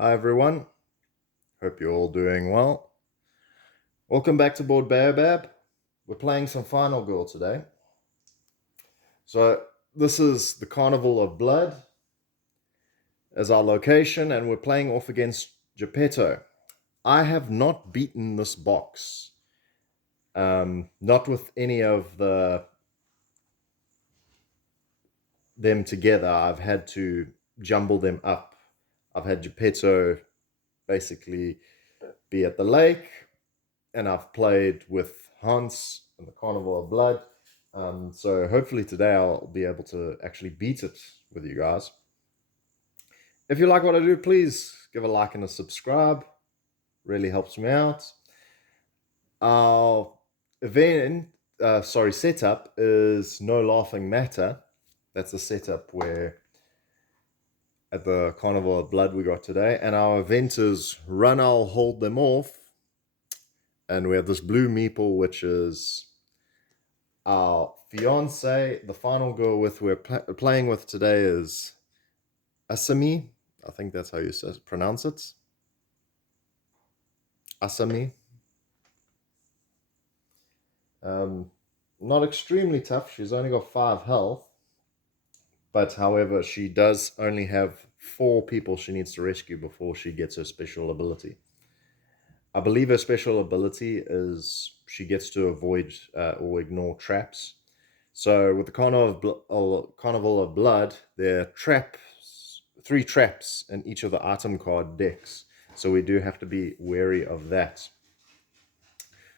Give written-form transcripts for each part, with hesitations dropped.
Hi everyone, hope you're all doing well. Welcome back to Board Baobab. We're playing some Final Girl today. So this is the Carnival of Blood as our location, and we're playing off against Geppetto. I have not beaten this box. Not with any of them together. I've had to jumble them up. I've had Geppetto basically be at the lake, and I've played with Hans in the Carnival of Blood. So hopefully today I'll be able to actually beat it with you guys. If you like what I do, please give a like and a subscribe. Really helps me out. Our setup is No Laughing Matter. That's the setup where at the Carnival of Blood we got today. And our event is Run, I'll Hold Them Off. And we have this blue meeple, which is our fiance. The final girl we're playing with today is Asami. I think that's how you pronounce it. Asami. Not extremely tough. She's only got 5 health. But however, she does only have 4 people she needs to rescue before she gets her special ability. I believe her special ability is she gets to avoid or ignore traps. So with the Carnival of Blood, there are 3 traps in each of the item card decks. So we do have to be wary of that.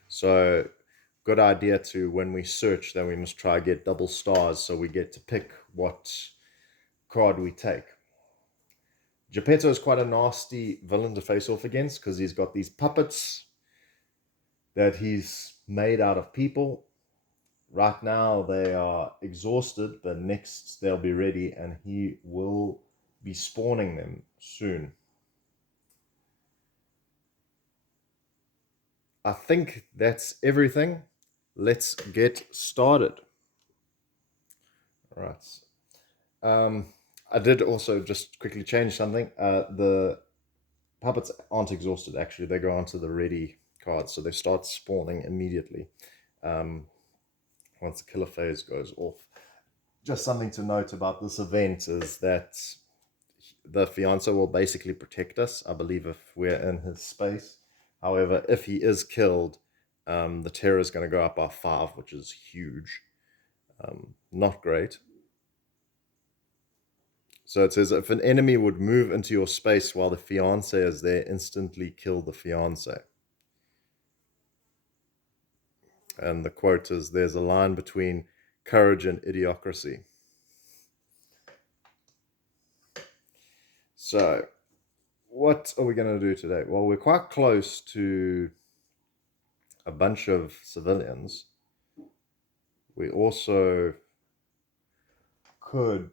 So good idea to, when we search, then we must try to get double stars so we get to pick what card we take. Geppetto is quite a nasty villain to face off against because he's got these puppets that he's made out of people. Right now they are exhausted, but next they'll be ready and he will be spawning them soon. I think that's everything. Let's get started. All right. I did also just quickly change something. The puppets aren't exhausted, actually. They go onto the ready card, so they start spawning immediately once the killer phase goes off. Just something to note about this event is that the fiancé will basically protect us, I believe, if we're in his space. However, if he is killed, the terror is going to go up by 5, which is huge. Not great. So it says, if an enemy would move into your space while the fiancé is there, instantly kill the fiancé. And the quote is, there's a line between courage and idiocracy. So what are we going to do today? Well, we're quite close to a bunch of civilians. We also could,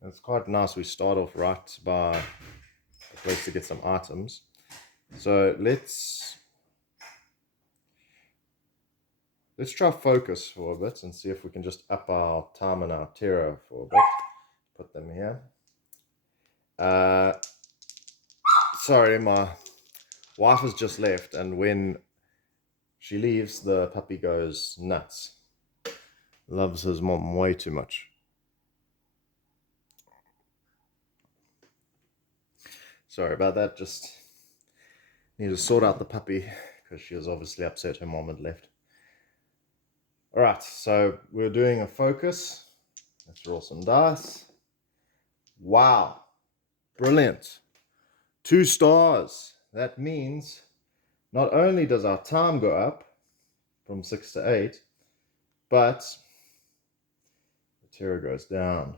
it's quite nice, we start off right by a place to get some items. So let's try focus for a bit and see if we can just up our time and our terror for a bit. Put them here. Sorry, my wife has just left, and when she leaves, the puppy goes nuts. Loves his mom way too much. Sorry about that, just need to sort out the puppy because she was obviously upset her mom had left. Alright, so we're doing a focus. Let's roll some dice. Wow, brilliant. 2 stars. That means not only does our time go up from 6 to 8, but the terror goes down.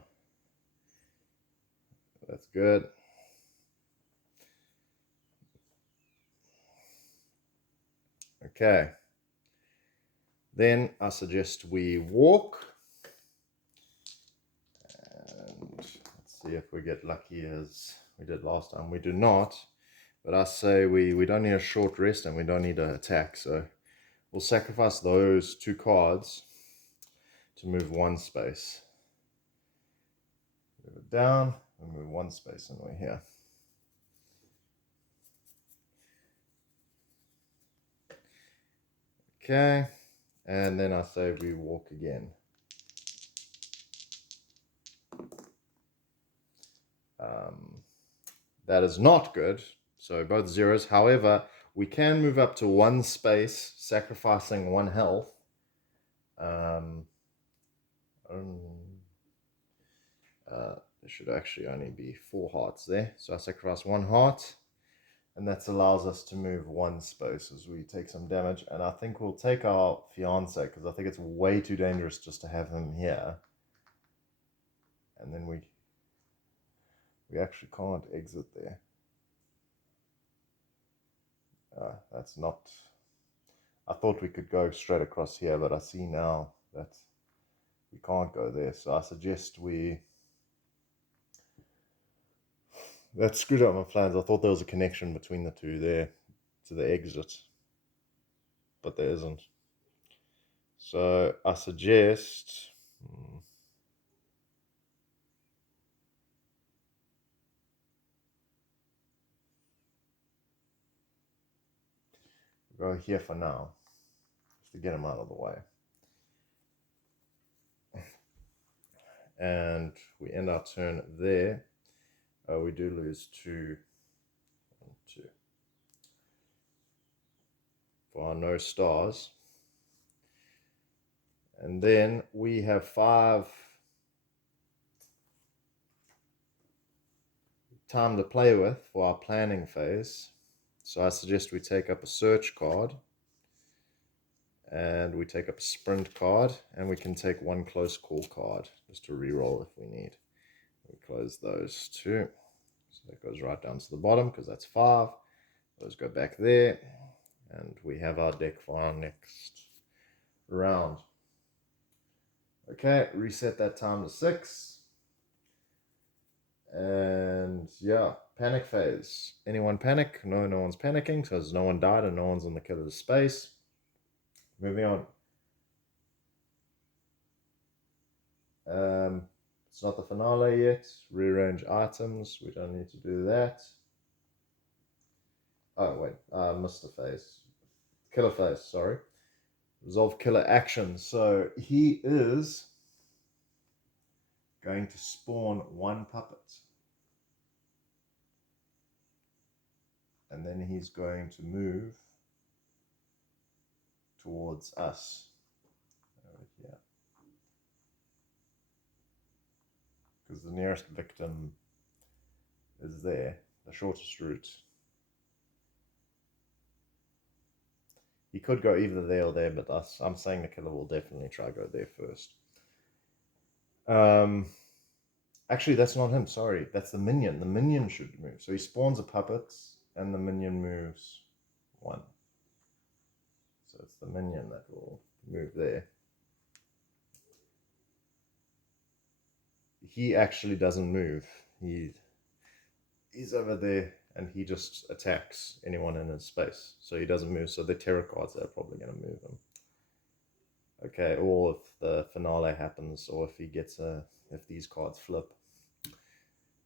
That's good. Okay. Then I suggest we walk. And let's see if we get lucky as we did last time. We do not. But I say we don't need a short rest and we don't need an attack. So we'll sacrifice those 2 cards to move 1 space. Move it down. we move one space and we're here. Okay, and then I say we walk again. That is not good. So both zeros. However, we can move up to one space, sacrificing one health. There should actually only be 4 hearts there. So I sacrifice 1 heart. And that allows us to move one space as we take some damage. And I think we'll take our fiance, because I think it's way too dangerous just to have him here. And then we actually can't exit there. That's not... I thought we could go straight across here, but I see now that we can't go there. So I suggest that screwed up my plans. I thought there was a connection between the two there to the exit, but there isn't. So I suggest... go here for now, just to get him out of the way. And we end our turn there. We do lose 2. 1, 2. For our no stars. And then we have 5 time to play with for our planning phase. So I suggest we take up a search card, and we take up a sprint card, and we can take 1 close call card just to reroll if we need. We close those 2. So that goes right down to the bottom because that's 5. Those go back there, and we have our deck for our next round. Okay, reset that time to 6. And yeah, panic phase. Anyone panic? No, no one's panicking because no one died and no one's in the killer's space. Moving on. It's not the finale yet. Rearrange items. We don't need to do that. Oh, wait. I missed a phase. Killer phase, sorry. Resolve killer action. So he is going to spawn 1 puppet. And then he's going to move towards us. Over here. Because the nearest victim is there, the shortest route. He could go either there or there, but I'm saying the killer will definitely try to go there first. Actually, that's not him, sorry. That's the minion. The minion should move. So he spawns a puppet, and the minion moves 1. So it's the minion that will move there. He actually doesn't move. He's over there, and he just attacks anyone in his space. So he doesn't move. So the terror cards are probably going to move him. Okay, or if the finale happens, or if he gets if these cards flip.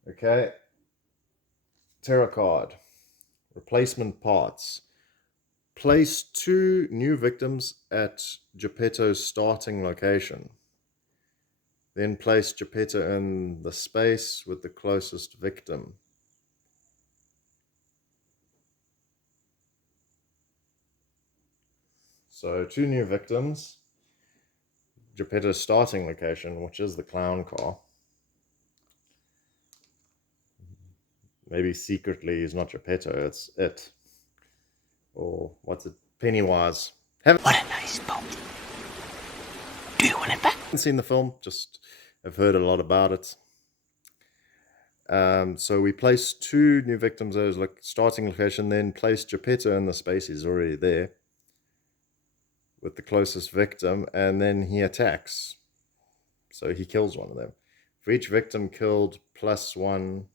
Okay. Terror card. Replacement parts. Place 2 new victims at Geppetto's starting location. Then place Geppetto in the space with the closest victim. So 2 new victims. Geppetto's starting location, which is the clown car. Maybe secretly he's not Geppetto, it's it. Or what's it? Pennywise. What a nice boat. Do you want it back? Haven't seen the film, just have heard a lot about it. So we place 2 new victims as like starting location, then place Geppetto in the space. He's already there with the closest victim, and then he attacks. So he kills one of them. For each victim killed, +1,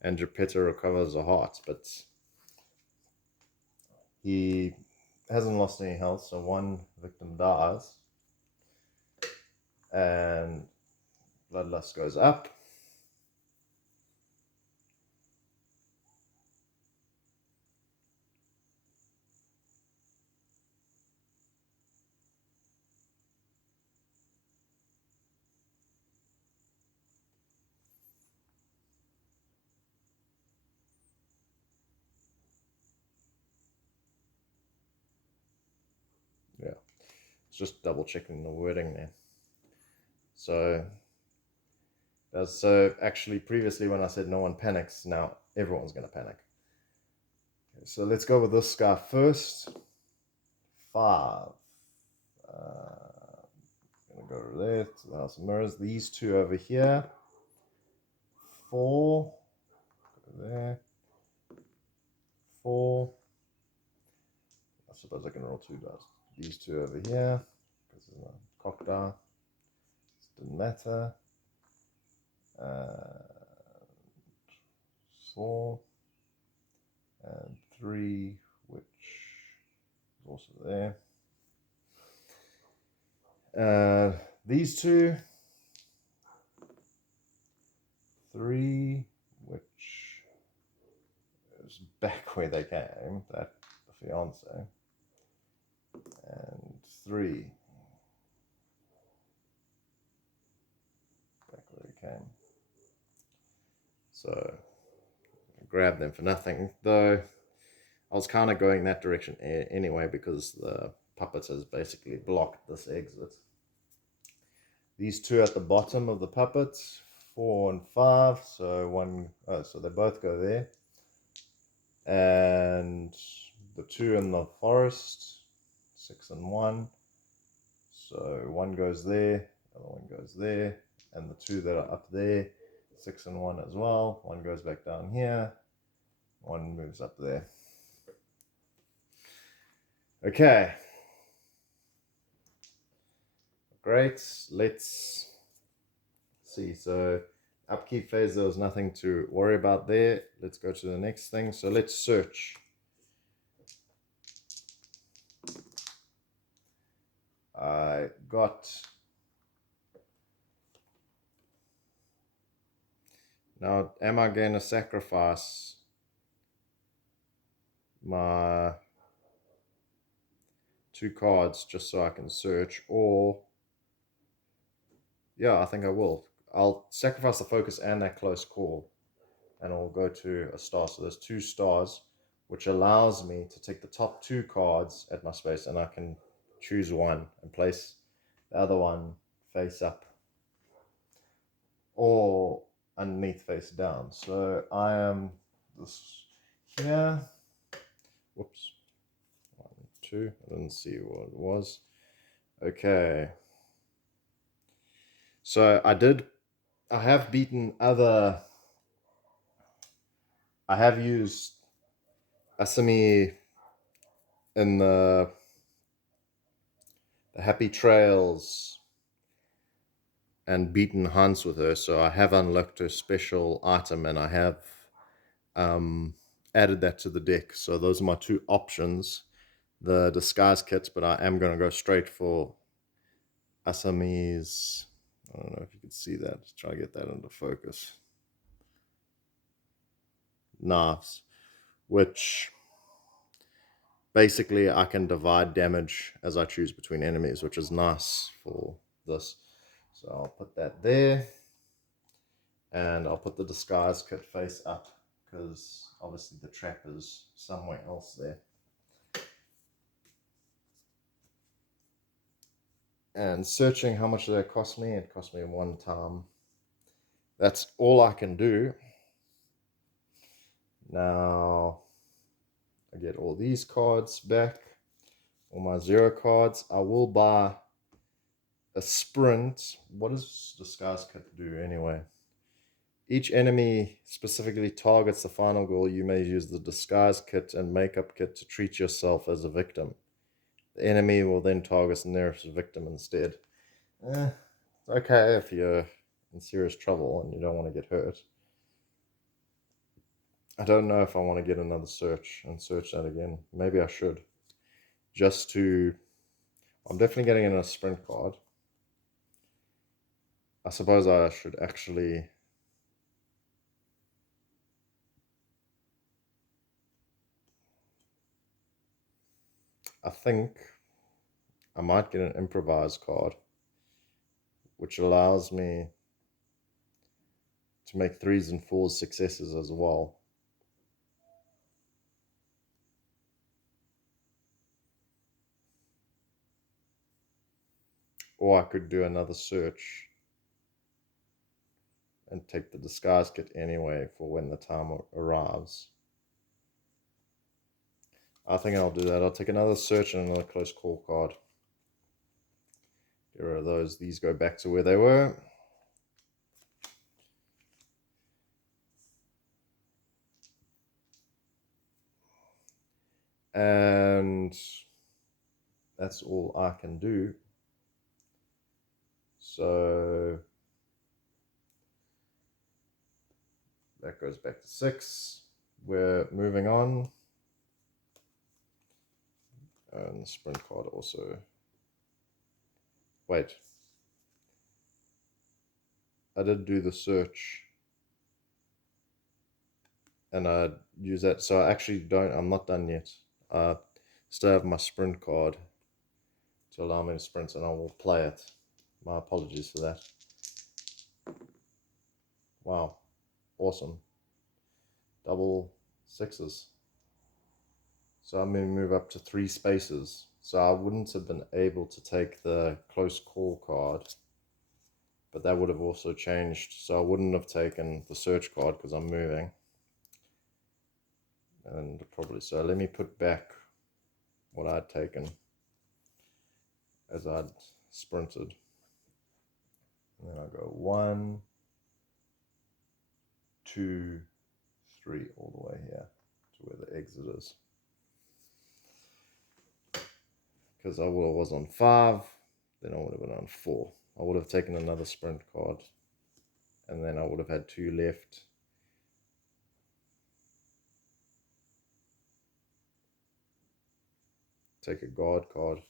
and Geppetto recovers a heart, but he hasn't lost any health, so 1 victim dies. And bloodlust goes up. just double checking the wording there. So actually previously when I said no one panics, now everyone's going to panic. Okay, so let's go with this guy first. 5. I'm going to go over there to the House of Mirrors. These two over here. 4. Go there. 4. I suppose I can roll 2 dice. These two over here. Because there's no cock die. It didn't matter. 4. And 3, which is also there. These two, 3, which is back where they came, that the fiance, and 3, back where they came. So grab them for nothing, though I was kind of going that direction anyway because the puppet has basically blocked this exit. These two at the bottom of the puppet, 4 and 5, so they both go there. And the 2 in the forest, 6 and 1, so 1 goes there, the other 1 goes there, and the 2 that are up there, 6 and 1 as well. 1 goes back down here, 1 moves up there. Okay. Great. Let's see. So upkeep phase, there was nothing to worry about there. Let's go to the next thing. So let's search. I got... Now, am I going to sacrifice my 2 cards just so I can search? Or, yeah, I think I will. I'll sacrifice the focus and that close call, and I'll go to a star. So there's 2 stars, which allows me to take the top 2 cards at my space, and I can choose one and place the other one face up or underneath face down. So I am this here. Whoops. 1, 2. I didn't see what it was. Okay. So I have beaten other... I have used Asami in the Happy Trails and beaten Hans with her, so I have unlocked her special item and I have added that to the deck. So those are my 2 options, the disguise kits, but I am going to go straight for Asami's... I don't know if you can see that. Let's try to get that into focus. Knives, which basically I can divide damage as I choose between enemies, which is nice for this. So I'll put that there, and I'll put the disguise kit face up because obviously the trap is somewhere else there. And searching, how much did that cost me? It cost me 1 time. That's all I can do. Now I get all these cards back, all my 0 cards. I will buy a sprint. What does disguise kit do anyway? Each enemy specifically targets the final goal. You may use the disguise kit and makeup kit to treat yourself as a victim. The enemy will then target the nearest victim instead. It's okay if you're in serious trouble and you don't want to get hurt. I don't know if I want to get another search and search that again. Maybe I should. Just to... I'm definitely getting in a sprint card. I suppose I should actually... I think I might get an improvised card, which allows me to make 3s and 4s successes as well. Or I could do another search and take the disguise kit anyway for when the time arrives. I think I'll do that. I'll take another search and another close call card. Get rid of those. These go back to where they were. And that's all I can do. So that goes back to 6. We're moving on. And the sprint card also. Wait. I did do the search. And I use that. So I actually I'm not done yet. I still have my sprint card to allow me to sprint, and I will play it. My apologies for that. Wow. Awesome. Double 6s. So I'm going to move up to 3 spaces. So I wouldn't have been able to take the close call card, but that would have also changed. So I wouldn't have taken the search card because I'm moving. And probably so. Let me put back what I'd taken as I'd sprinted. And then I'll go 1, 2, 3 all the way here to where the exit is. Because I was on 5, then I would have been on 4. I would have taken another sprint card, and then I would have had 2 left. Take a guard card.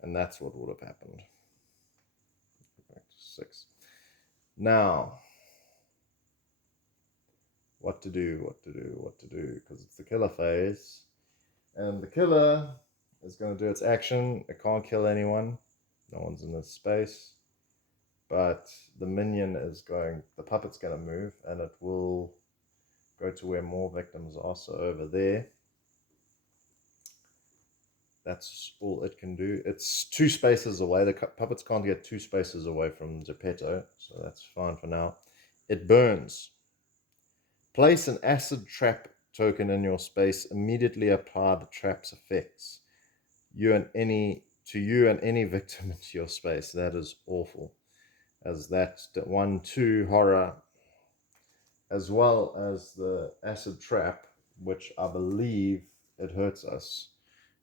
And that's what would have happened. Back to 6. Now, what to do, because it's the killer phase. And the killer is going to do its action. It can't kill anyone. No one's in this space. But the minion is the puppet's going to move, and it will go to where more victims are, so over there. That's all it can do. It's 2 spaces away. The puppets can't get 2 spaces away from Geppetto, so that's fine for now. It burns. Place an acid trap token in your space. Immediately apply the trap's effects. You and any victim into your space. That is awful. As that 1, 2 horror, as well as the acid trap, which I believe it hurts us.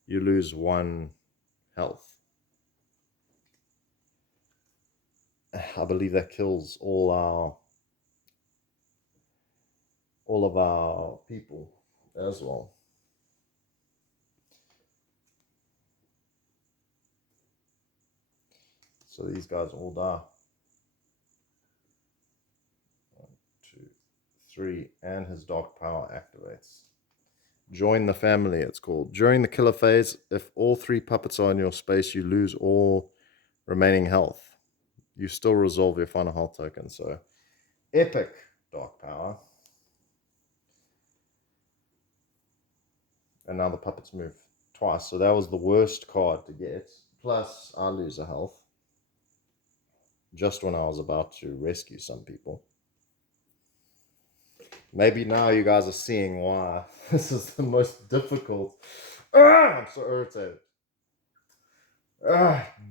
You lose 1 health. I believe that kills all of our people as well. So these guys all die. 1, 2, 3, and his dark power activates. Join the family, it's called. During the killer phase, if all 3 puppets are in your space, you lose all remaining health. You still resolve your final health token. So, epic dark power. And now the puppets move twice. So that was the worst card to get. Plus, I lose a health. Just when I was about to rescue some people. Maybe now you guys are seeing why this is the most difficult. I'm so irritated.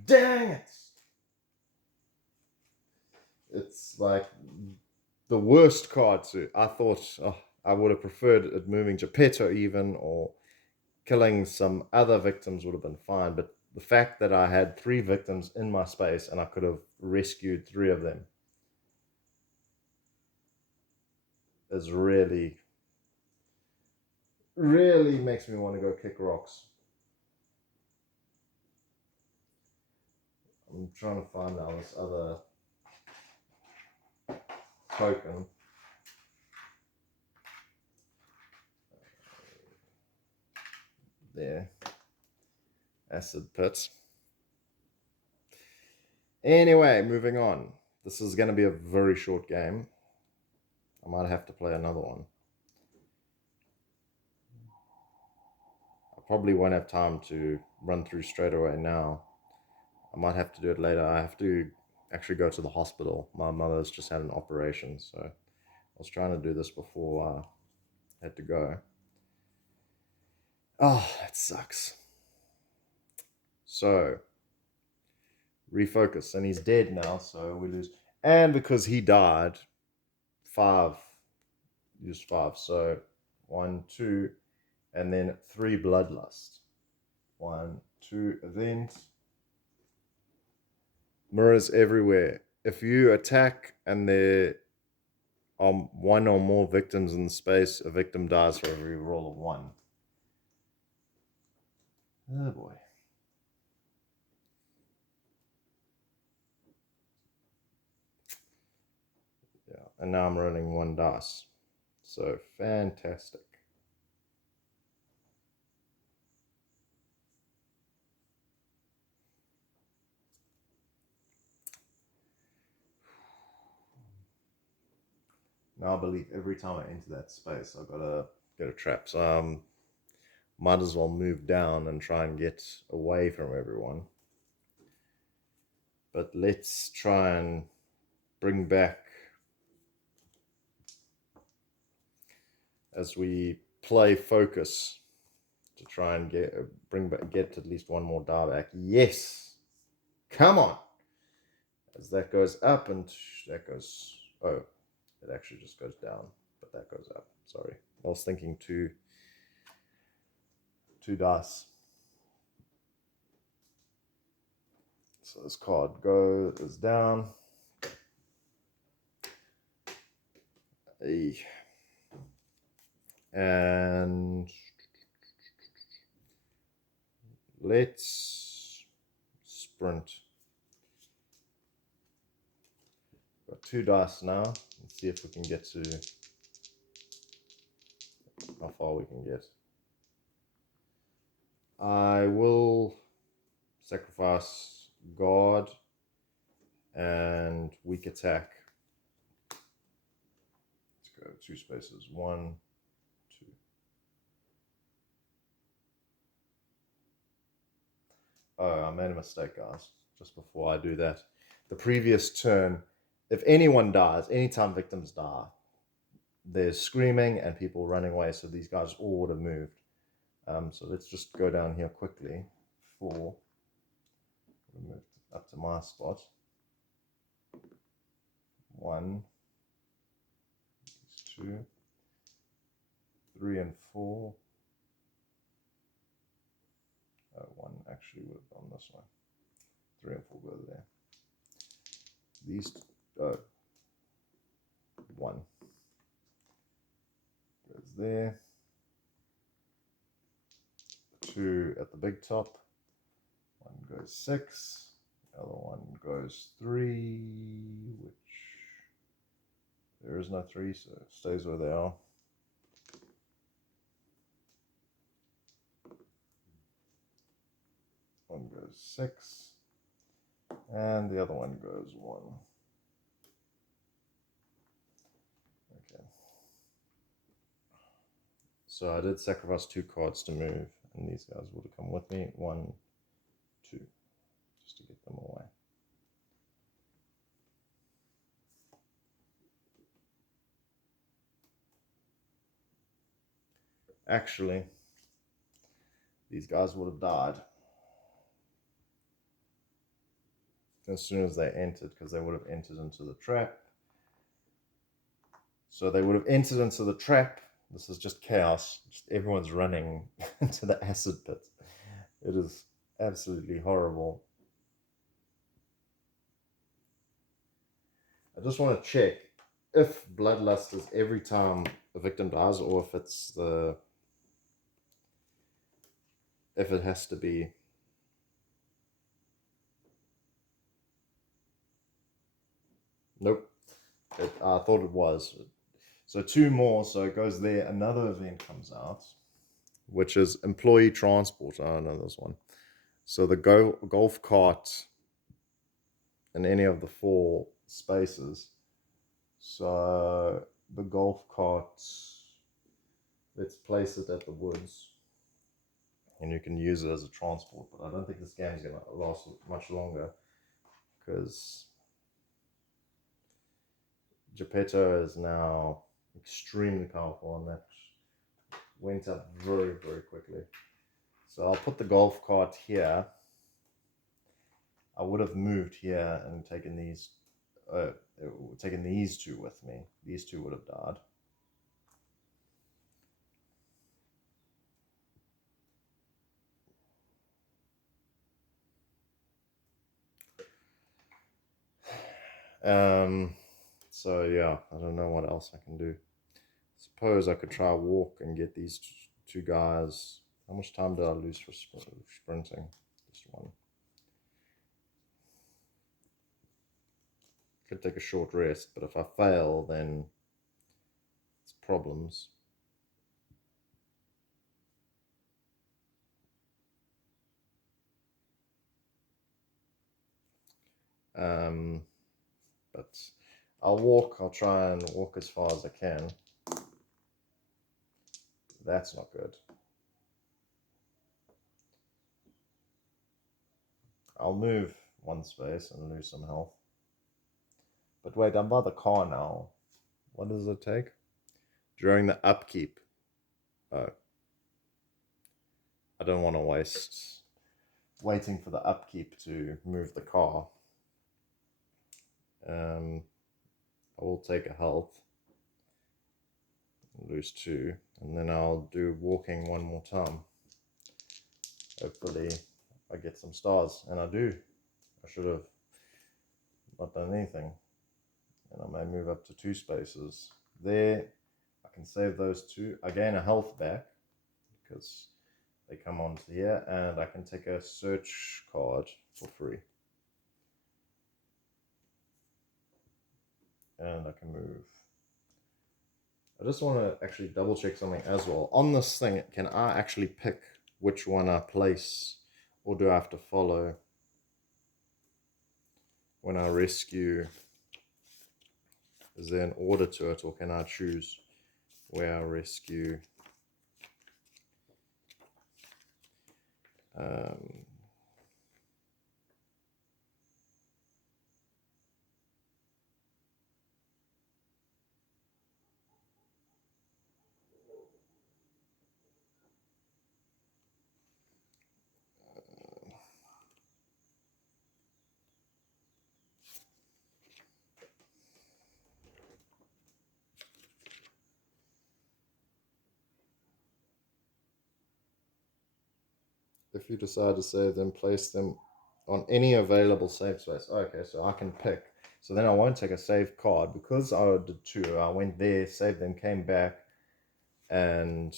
Dang it! It's like the worst card too. I thought I would have preferred it moving Geppetto even, or killing some other victims would have been fine. But the fact that I had 3 victims in my space and I could have rescued 3 of them is really makes me want to go kick rocks. I'm trying to find out this other token. There. Acid pit. Anyway, moving on. This is going to be a very short game. I might have to play another one. I probably won't have time to run through straight away now. I might have to do it later. I have to actually go to the hospital. My mother's just had an operation, so I was trying to do this before I had to go. Oh, that sucks. So, refocus. And he's dead now, so we lose. And because he died, 5. Used 5. So, 1, 2, and then 3 bloodlust. 1, 2, event. Mirrors everywhere. If you attack and there are 1 or more victims in the space, a victim dies for every roll of 1. Oh boy. Yeah, and now I'm rolling 1 dice. So fantastic. Now I believe every time I enter that space, I've got to get a trap. So might as well move down and try and get away from everyone. But let's try and bring back, as we play focus, to try and get at least 1 more die back. Yes, come on. As that goes up and that goes, oh, it actually just goes down, but that goes up. Sorry, I was thinking 2 dice. So this card goes down. And let's sprint. Got 2 dice now. Let's see if we can get to how far we can get. I will sacrifice guard and weak attack. Let's go 2 spaces. 1, 2. Oh, I made a mistake, guys. Just before I do that, the previous turn, if anyone dies, anytime victims die, there's screaming and people running away. So these guys all would have moved. So let's just go down here quickly. 4. Move up to my spot. 1, 2, 3, and 4. 1 actually would have gone this way. 3 and 4 go there. These 1 goes there. 2 at the big top. 1 goes 6. The other one goes 3, which there is no 3, so it stays where they are. One goes 6, and the other one goes 1. Okay. So I did sacrifice 2 cards to move, and these guys would have come with me. 1, 2, just to get them away. Actually, these guys would have died as soon as they entered, because they would have entered into the trap. So they would have entered into the trap. This is just chaos. Just everyone's running into the acid pit. It is absolutely horrible. I just want to check if bloodlust is every time a victim dies, or if it has to be. Nope. I thought it was. So 2 more, so it goes there. Another event comes out, which is employee transport. I don't know this one. So the golf cart in any of the 4 spaces. So the golf cart. Let's place it at the woods. And you can use it as a transport, but I don't think this game's going to last much longer because Geppetto is now extremely powerful, and that went up very, very quickly. So I'll put the golf cart here. I would have moved here and taken these two with me. These two would have died. So yeah, I don't know what else I can do. Suppose I could try a walk and get these two guys. How much time did I lose for sprinting? Just one. Could take a short rest, but if I fail, then it's problems. But I'll try and walk as far as I can. That's not good. I'll move one space and lose some health. But wait, I'm by the car now. What does it take? During the upkeep. Oh. I don't want to waste waiting for the upkeep to move the car. I will take a health. Lose 2. And then I'll do walking one more time. Hopefully I get some stars. And I do. I should have not done anything. And I may move up to 2 spaces. There, I can save those 2. I gain a health back because they come onto here, and I can take a search card for free. And I can move. I just want to actually double check something as well. On this thing, can I actually pick which one I place, or do I have to follow when I rescue? Is there an order to it, or can I choose where I rescue? If you decide to save them, place them on any available save space. Okay, so I can pick. So then I won't take a save card because I did 2. I went there, saved them, came back, and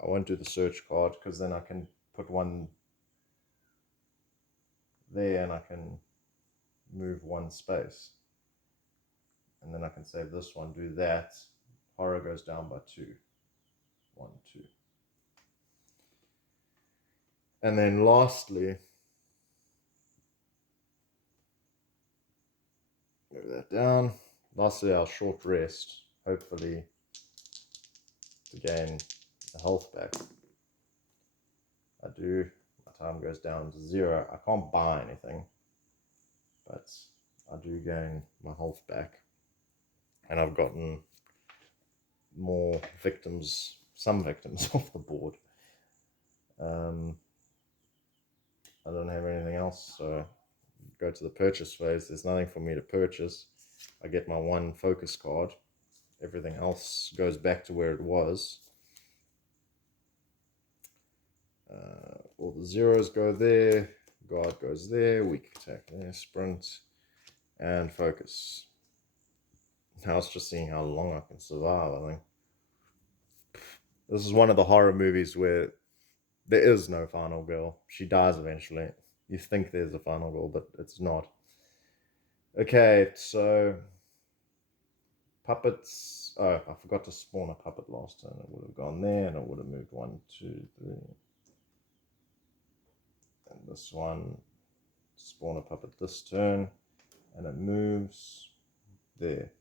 I won't do the search card because then I can put one there and I can move one space. And then I can save this one, do that. Horror goes down by 2. 1, 2. And then lastly, move that down. Lastly, our short rest, hopefully to gain the health back. I do. My time goes down to 0. I can't buy anything, but I do gain my health back. And I've gotten more victims, some victims off the board. I don't have anything else, so go to the purchase phase. There's nothing for me to purchase. I get my 1 focus card. Everything else goes back to where it was. All the zeros go there. Guard goes there. Weak attack there. Sprint and focus. Now it's just seeing how long I can survive, I think. This is one of the horror movies where there is no final girl. She dies eventually. You think there's a final girl, but it's not. Okay, so puppets. Oh, I forgot to spawn a puppet last turn. It would have gone there, and it would have moved 1, 2, 3. And this one, spawn a puppet this turn, and it moves there.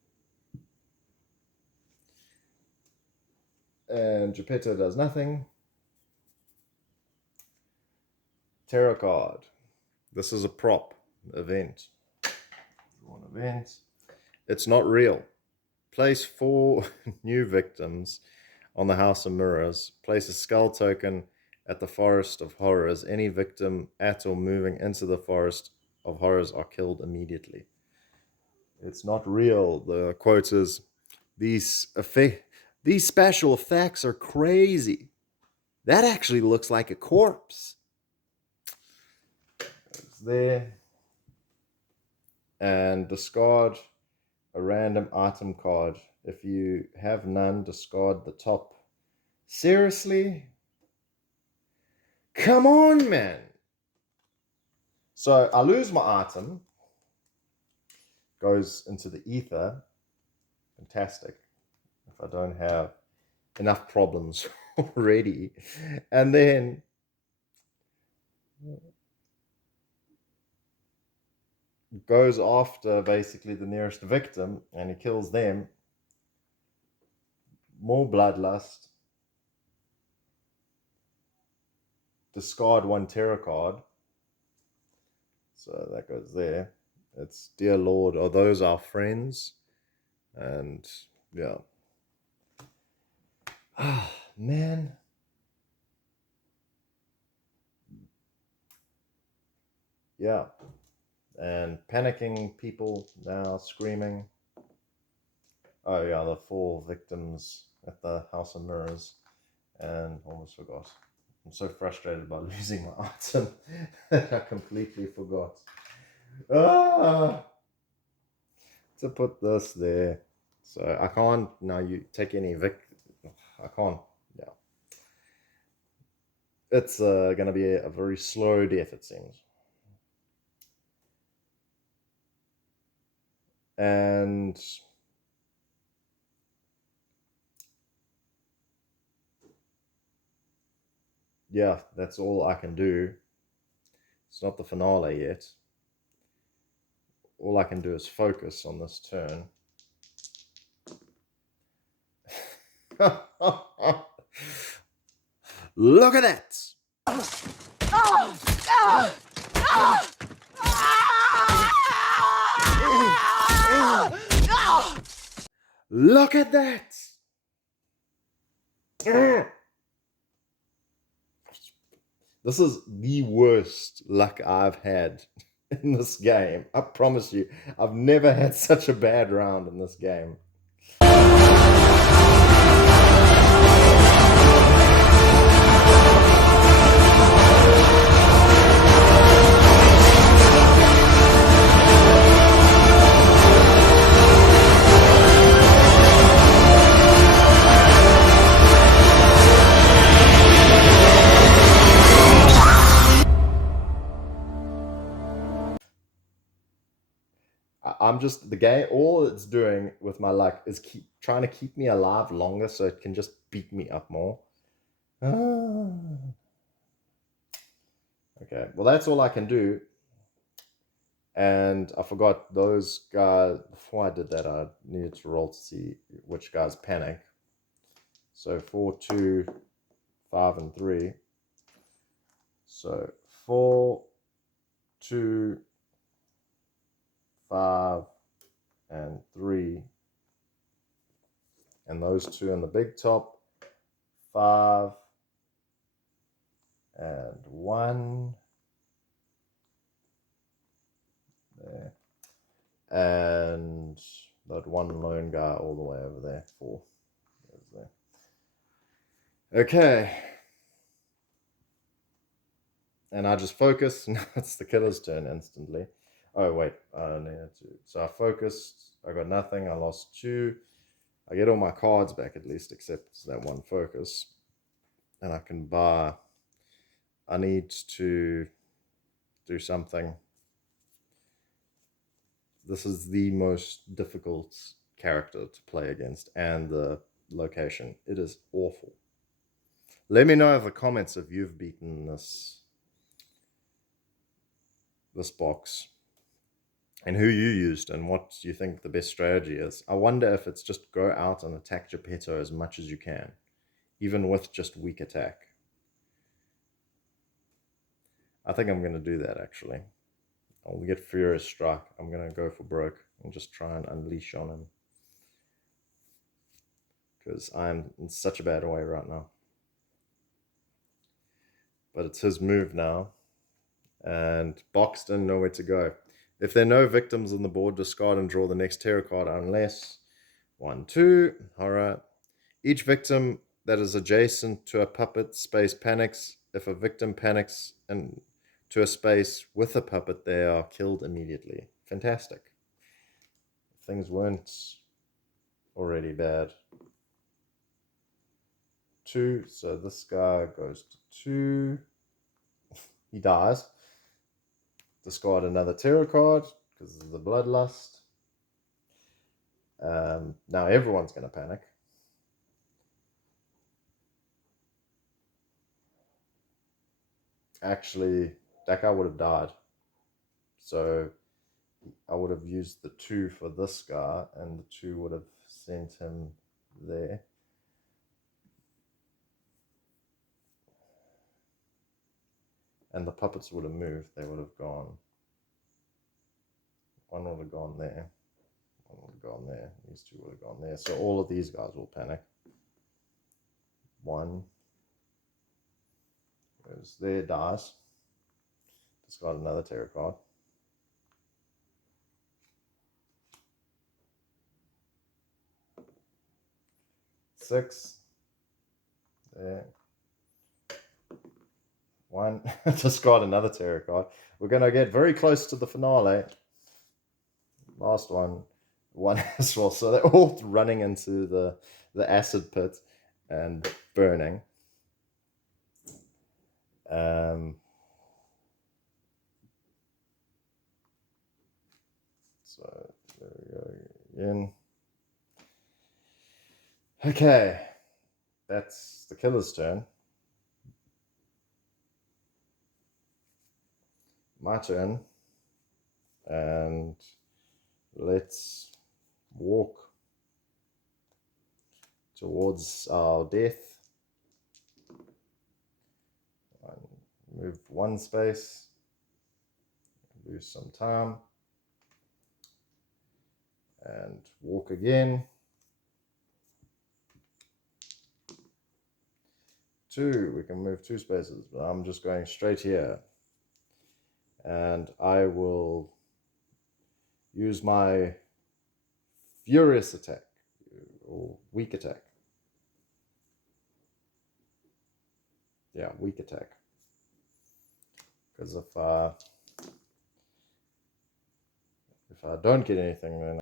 And Geppetto does nothing. Tarot card. This is a prop event. One event. It's not real. Place 4 new victims on the House of Mirrors. Place a skull token at the Forest of Horrors. Any victim at or moving into the Forest of Horrors are killed immediately. It's not real. The quote is, these special effects are crazy. That actually looks like a corpse. It's there. And discard a random item card. If you have none, discard the top. Seriously? Come on, man. So I lose my item. Goes into the ether. Fantastic. If I don't have enough problems already. And then goes after basically the nearest victim and he kills them. More bloodlust. Discard 1 tarot card. So that goes there. It's, dear Lord, are those our friends? And yeah. Ah, man. Yeah. And panicking people now, screaming. Oh yeah, the 4 victims at the House of Mirrors. And almost forgot. I'm so frustrated by losing my item that I completely forgot. To put this there. So I can't now you take any I can't. Yeah. It's going to be a very slow death, it seems. And yeah, that's all I can do. It's not the finale yet. All I can do is focus on this turn. Look at that! Look at that! This is the worst luck I've had in this game. I promise you, I've never had such a bad round in this game. I'm just, the game, all it's doing with my luck is trying to keep me alive longer so it can just beat me up more. Okay, well, that's all I can do. And I forgot those guys. Before I did that, I needed to roll to see which guys panic. So 4, 2, 5, and 3. So 4, 2, 5, and 3. And those 2 in the big top. 5 and 1. There. And that 1 lone guy all the way over there. 4. There. Okay. And I just focus. Now it's the killer's turn instantly. Oh, wait. I needed to. So I focused. I got nothing. I lost 2. I get all my cards back at least, except that 1 focus. And I can buy. I need to do something. This is the most difficult character to play against, and the location. It is awful. Let me know in the comments if you've beaten this box and who you used and what you think the best strategy is. I wonder if it's just go out and attack Geppetto as much as you can. even with just weak attack. I think I'm going to do that actually. I'll get Furious Strike. I'm going to go for broke and just try and unleash on him. Because I'm in such a bad way right now. But it's his move now. And Boxton, nowhere to go. If there are no victims on the board, discard and draw the next terror card unless 1, 2. Alright. Each victim that is adjacent to a puppet space panics. If a victim panics and to a space with a puppet, they are killed immediately. Fantastic. Things weren't already bad. 2, so this guy goes to 2. He dies. Discard another terror card because of the bloodlust. Now everyone's going to panic. Actually, that guy would have died. So I would have used the 2 for this guy, and the 2 would have sent him there. And the puppets would have moved. They would have gone. One would have gone there. One would have gone there. These 2 would have gone there. So all of these guys will panic. 1 goes there, dies. Discard another terror card. 6. There. 1. Discard another terror card. We're going to get very close to the finale. Last one. 1 as well. So they're all running into the acid pit and burning. So there we go again. Okay. That's the killer's turn. My turn. And let's walk towards our death. Move 1 space. Lose some time. And walk again. 2. We can move 2 spaces, but I'm just going straight here. And I will use my furious attack or weak attack. Yeah, weak attack. Because if I don't get anything, then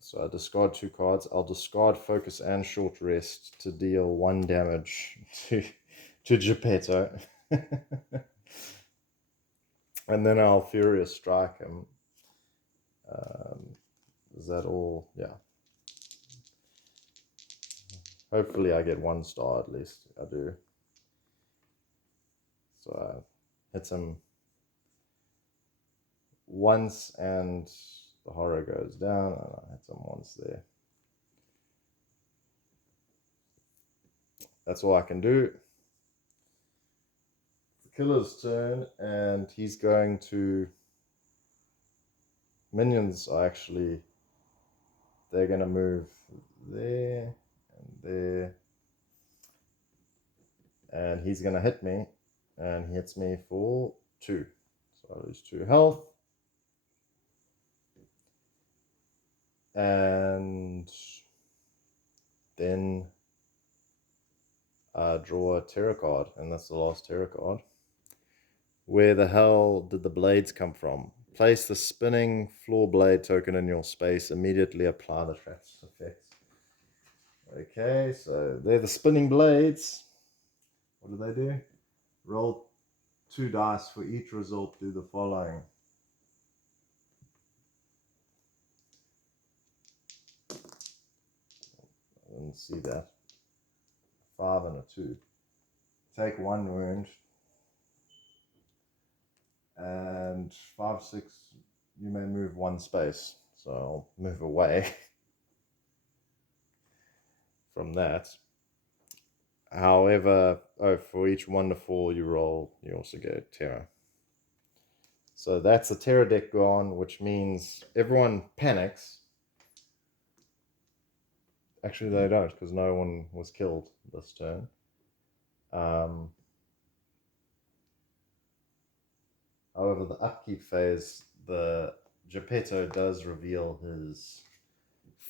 so I discard 2 cards. I'll discard focus and short rest to deal 1 damage to Geppetto. And then I'll Furious Strike him. Is that all? Yeah. Hopefully I get 1 star at least. I do. So I hit him once and the horror goes down, and I hit him once there. That's all I can do. The killer's turn, and he's going to... Minions are actually... They're going to move there and there. And he's going to hit me, and he hits me for 2. So I lose 2 health. And then I draw a terror card, and that's the last terror card. Where the hell did the blades come from? Place the spinning floor blade token in your space. Immediately apply the traps effects. Okay, so they're the spinning blades. What do they do? Roll 2 dice for each result. Do the following. can see that. 5 and a 2. Take 1 wound. And 5, 6, you may move 1 space. So I'll move away from that. However, for each 1 to 4 you roll, you also get terror. So that's a terror deck gone, which means everyone panics. Actually, they don't, because no one was killed this turn. However, the upkeep phase, the Geppetto does reveal his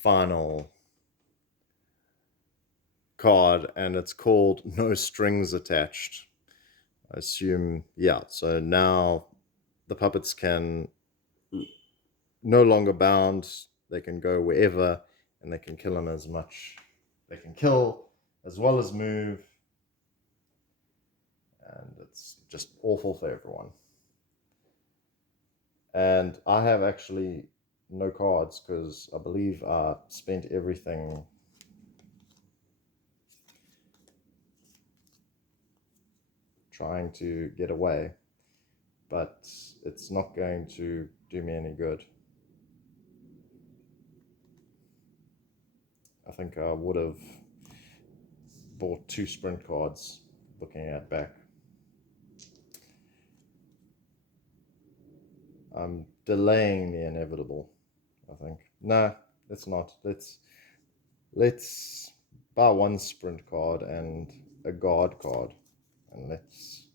final card, and it's called No Strings Attached. I assume, yeah. So now the puppets can no longer bound. They can go wherever, and they can kill him as much. They can kill as well as move, and it's just awful for everyone. And I have actually no cards because I believe I spent everything trying to get away, but it's not going to do me any good. I think I would have bought 2 sprint cards looking at back. I'm delaying the inevitable, I think. No, let's not. Let's buy 1 sprint card and a guard card, and let's,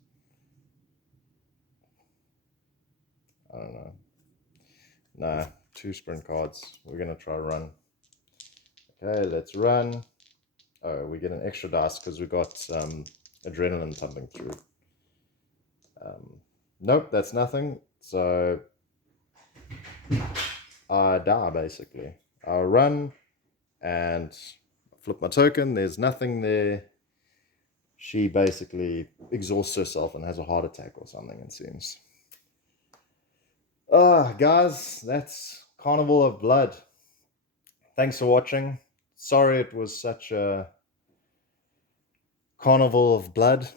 I don't know. Nah, 2 sprint cards. We're gonna try run. Okay, let's run. Oh, we get an extra dice because we got adrenaline pumping through. Nope, that's nothing. So I die basically. I run and flip my token. There's nothing there. She basically exhausts herself and has a heart attack or something, it seems. Guys, that's Carnival of Blood. Thanks for watching. Sorry it was such a carnival of blood,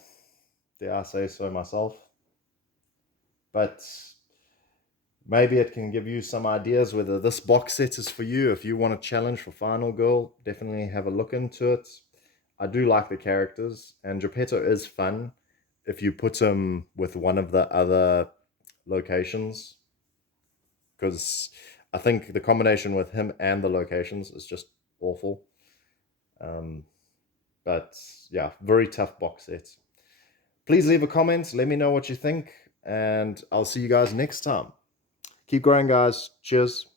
dare I say so myself. But maybe it can give you some ideas whether this box set is for you. If you want a challenge for Final Girl, definitely have a look into it. I do like the characters, and Geppetto is fun if you put him with one of the other locations, because I think the combination with him and the locations is just awful. But yeah, very tough box set. Please leave a comment, let me know what you think, and I'll see you guys next time. Keep growing, guys. Cheers.